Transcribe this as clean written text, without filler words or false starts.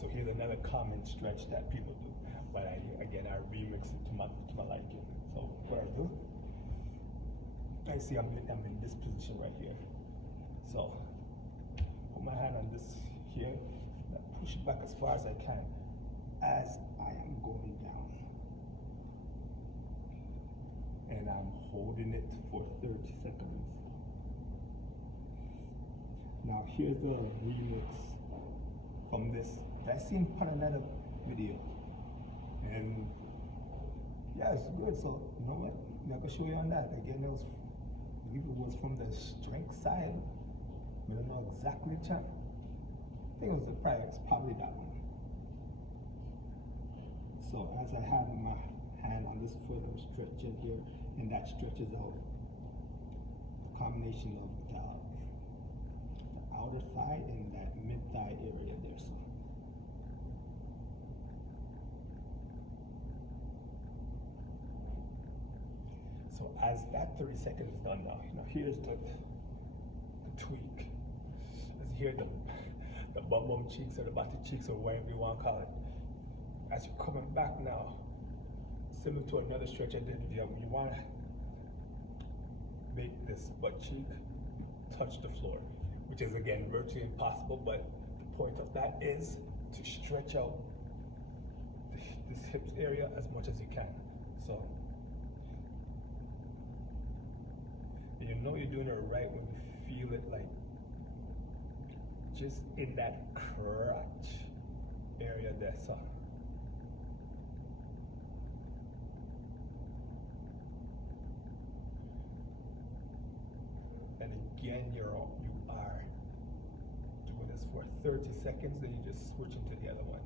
So here's another common stretch that people do, but I remix it to my liking. So what I do, I see I'm in this position right here. So put my hand on this here, and I push it back as far as I can as I am going down. And I'm holding it for 30 seconds. Now here's the remix from this that I seen on another video. And yeah, it's good. So you know what? I'm gonna show you on that. Again, I believe it was from the strength side. I don't know exactly which one. I think it was the price, probably that one. So as I have my hand on this foot, I'm stretching here, and that stretches out the combination of the outer thigh and that mid thigh area there. So as that 30 seconds is done now, here's the tweak. As you hear the bum cheeks or the body cheeks or whatever you want to call it. As you're coming back now, similar to another stretch I did, you want to make this butt cheek touch the floor, which is again virtually impossible, but the point of that is to stretch out this hips area as much as you can. So you know you're doing it right when you feel it like just in that crotch area there. So and again, you are doing this for 30 seconds, then you just switch into the other one.